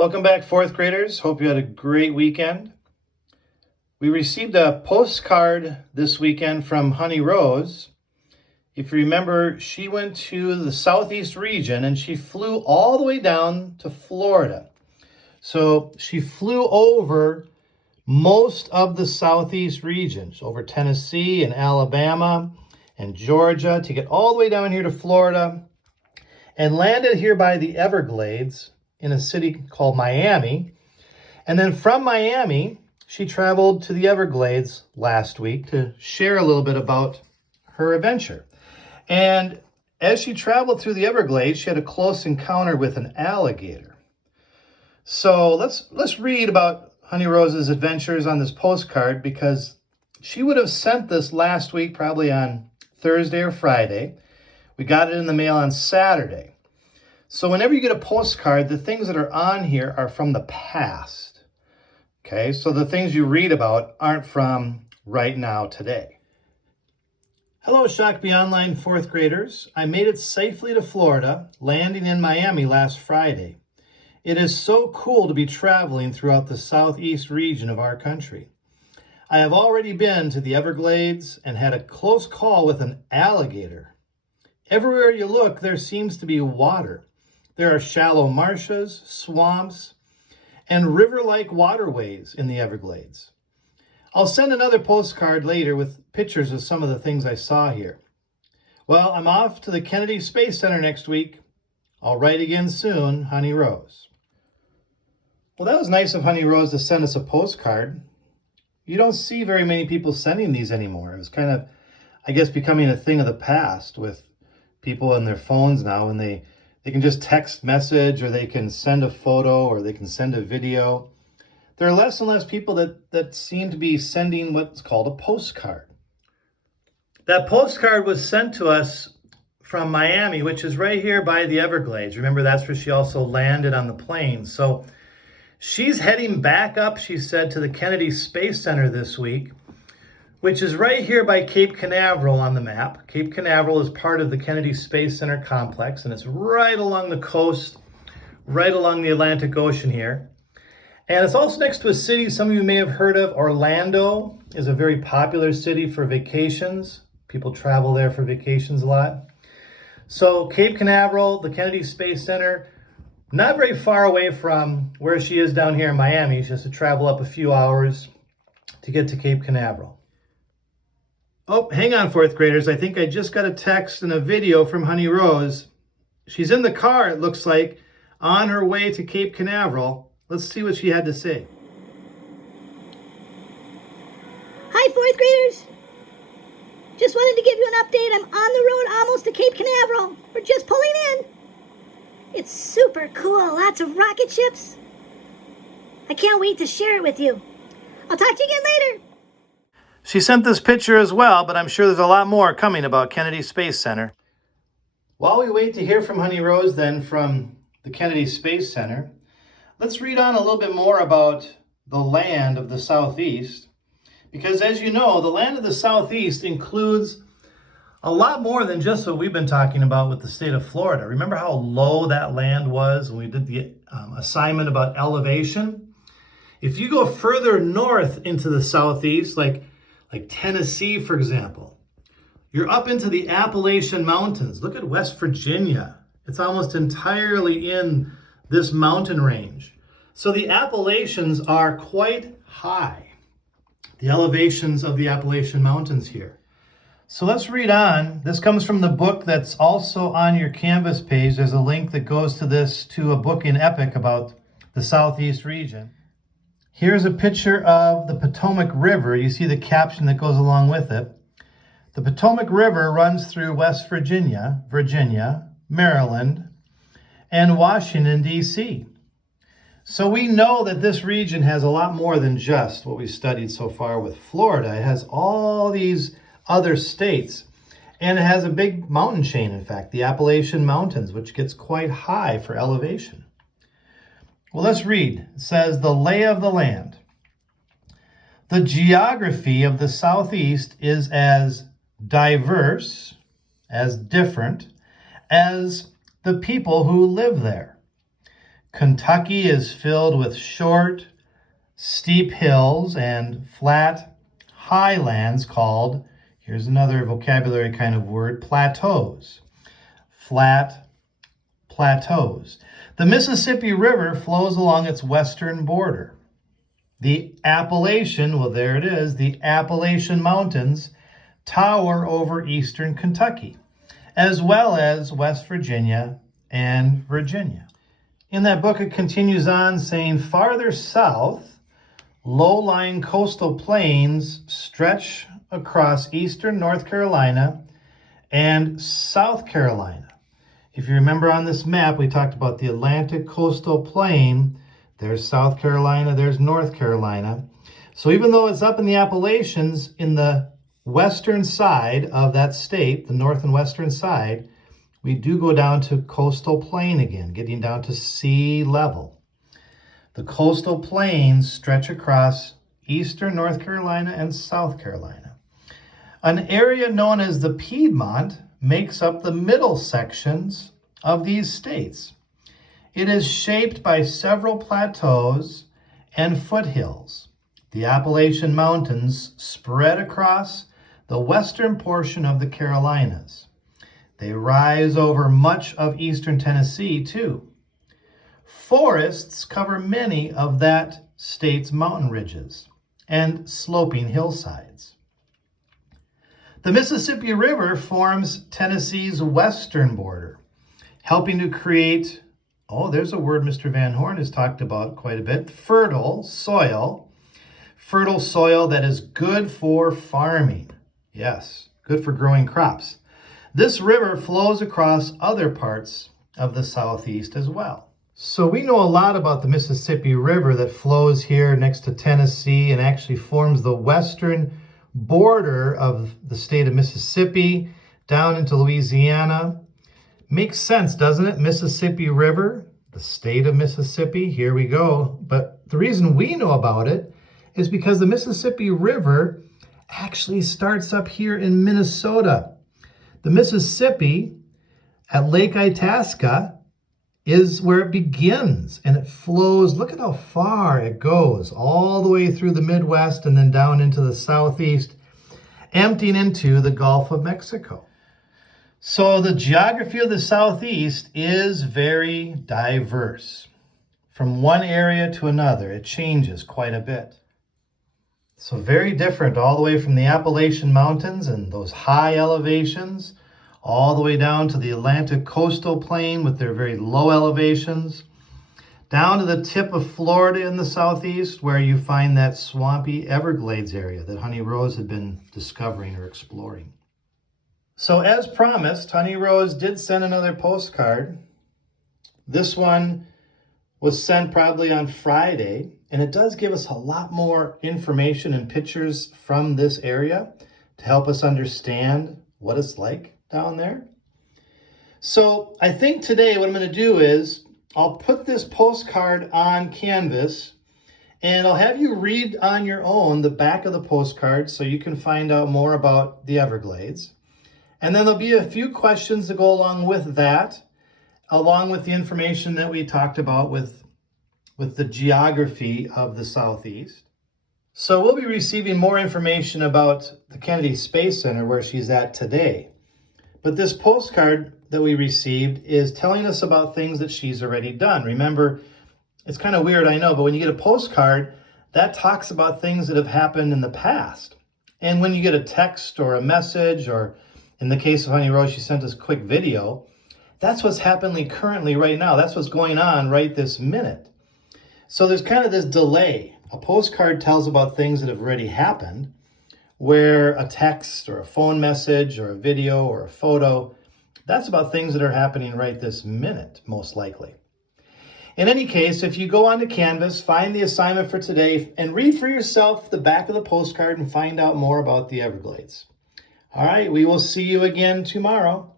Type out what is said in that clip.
Welcome back, fourth graders. Hope you had a great weekend. We received a postcard this weekend from Honey Rose. If you remember, she went to the Southeast region and she flew all the way down to Florida. So she flew over most of the Southeast regions, over Tennessee and Alabama and Georgia, to get all the way down here to Florida and landed here by the Everglades in a city called Miami. And then from Miami, she traveled to the Everglades last week to share a little bit about her adventure. And as she traveled through the Everglades, she had a close encounter with an alligator. So let's read about Honey Rose's adventures on this postcard, because she would have sent this last week, probably on Thursday or Friday. We got it in the mail on Saturday. So whenever you get a postcard, the things that are on here are from the past. Okay, so the things you read about aren't from right now, today. Hello, Shakopee Online fourth graders. I made it safely to Florida, landing in Miami last Friday. It is so cool to be traveling throughout the southeast region of our country. I have already been to the Everglades and had a close call with an alligator. Everywhere you look, there seems to be water. There are shallow marshes, swamps, and river-like waterways in the Everglades. I'll send another postcard later with pictures of some of the things I saw here. Well, I'm off to the Kennedy Space Center next week. I'll write again soon, Honey Rose. Well, that was nice of Honey Rose to send us a postcard. You don't see very many people sending these anymore. It was kind of, I guess, becoming a thing of the past with people on their phones now, and they can just text message, or they can send a photo, or they can send a video. There are less and less people that seem to be sending what's called a postcard. That postcard was sent to us from Miami, which is right here by the Everglades. Remember, that's where she also landed on the plane. So she's heading back up, she said, to the Kennedy Space Center this week, which is right here by Cape Canaveral on the map. Cape Canaveral is part of the Kennedy Space Center complex, and it's right along the coast, right along the Atlantic Ocean here. And it's also next to a city some of you may have heard of. Orlando is a very popular city for vacations. People travel there for vacations a lot. So Cape Canaveral, the Kennedy Space Center, not very far away from where she is down here in Miami. She has to travel up a few hours to get to Cape Canaveral. Oh, hang on, fourth graders. I think I just got a text and a video from Honey Rose. She's in the car, it looks like, on her way to Cape Canaveral. Let's see what she had to say. Hi, fourth graders. Just wanted to give you an update. I'm on the road almost to Cape Canaveral. We're just pulling in. It's super cool. Lots of rocket ships. I can't wait to share it with you. I'll talk to you again later. She sent this picture as well, but I'm sure there's a lot more coming about Kennedy Space Center. While we wait to hear from Honey Rose then from the Kennedy Space Center, let's read on a little bit more about the land of the Southeast. Because as you know, the land of the Southeast includes a lot more than just what we've been talking about with the state of Florida. Remember how low that land was when we did the assignment about elevation? If you go further north into the Southeast, like Tennessee, for example, you're up into the Appalachian Mountains. Look at West Virginia. It's almost entirely in this mountain range. So the Appalachians are quite high, the elevations of the Appalachian Mountains here. So let's read on. This comes from the book that's also on your Canvas page. There's a link that goes to this, to a book in Epic about the Southeast region. Here's a picture of the Potomac River. You see the caption that goes along with it. The Potomac River runs through West Virginia, Maryland, and Washington, D.C. So we know that this region has a lot more than just what we've studied so far with Florida. It has all these other states, and it has a big mountain chain, in fact, the Appalachian Mountains, which gets quite high for elevation. Well, let's read. It says, the lay of the land. The geography of the Southeast is as diverse, as different, as the people who live there. Kentucky is filled with short, steep hills and flat highlands called, here's another vocabulary kind of word, plateaus. Flat plateaus. The Mississippi River flows along its western border. The Appalachian, well, there it is, the Appalachian Mountains tower over eastern Kentucky, as well as West Virginia and Virginia. In that book, it continues on saying, farther south, low-lying coastal plains stretch across eastern North Carolina and South Carolina. If you remember on this map, we talked about the Atlantic coastal plain. There's South Carolina, there's North Carolina. So even though it's up in the Appalachians, in the western side of that state, the north and western side, we do go down to coastal plain again, getting down to sea level. The coastal plains stretch across eastern North Carolina and South Carolina. An area known as the Piedmont makes up the middle sections of these states. It is shaped by several plateaus and foothills. The Appalachian Mountains spread across the western portion of the Carolinas. They rise over much of eastern Tennessee, too. Forests cover many of that state's mountain ridges and sloping hillsides. The Mississippi River forms Tennessee's western border, helping to create, there's a word Mr. Van Horn has talked about quite a bit, fertile soil that is good for farming. Yes, good for growing crops. This river flows across other parts of the Southeast as well. So we know a lot about the Mississippi River that flows here next to Tennessee and actually forms the western border of the state of Mississippi down into Louisiana. Makes sense, doesn't it? Mississippi River, the state of Mississippi, here we go. But the reason we know about it is because the Mississippi River actually starts up here in Minnesota. The Mississippi at Lake Itasca is where it begins, and it flows. Look at how far it goes, all the way through the Midwest and then down into the Southeast, emptying into the Gulf of Mexico. So the geography of the Southeast is very diverse. From one area to another, it changes quite a bit. So very different all the way from the Appalachian Mountains and those high elevations, all the way down to the Atlantic coastal plain with their very low elevations, down to the tip of Florida in the southeast where you find that swampy Everglades area that Honey Rose had been discovering or exploring. So as promised, Honey Rose did send another postcard. This one was sent probably on Friday, and it does give us a lot more information and pictures from this area to help us understand what it's like down there. So I think today what I'm going to do is I'll put this postcard on canvas and I'll have you read on your own the back of the postcard so you can find out more about the Everglades. And then there'll be a few questions to go along with that, along with the information that we talked about with the geography of the Southeast. So we'll be receiving more information about the Kennedy Space Center where she's at today. But this postcard that we received is telling us about things that she's already done. Remember, it's kind of weird, I know, but when you get a postcard, that talks about things that have happened in the past. And when you get a text or a message, or in the case of Honey Rose, she sent us a quick video, that's what's happening currently right now. That's what's going on right this minute. So there's kind of this delay. A postcard tells about things that have already happened, where a text or a phone message or a video or a photo, that's about things that are happening right this minute, most likely. In any case, if you go onto Canvas, find the assignment for today and read for yourself the back of the postcard and find out more about the Everglades. All right, we will see you again tomorrow.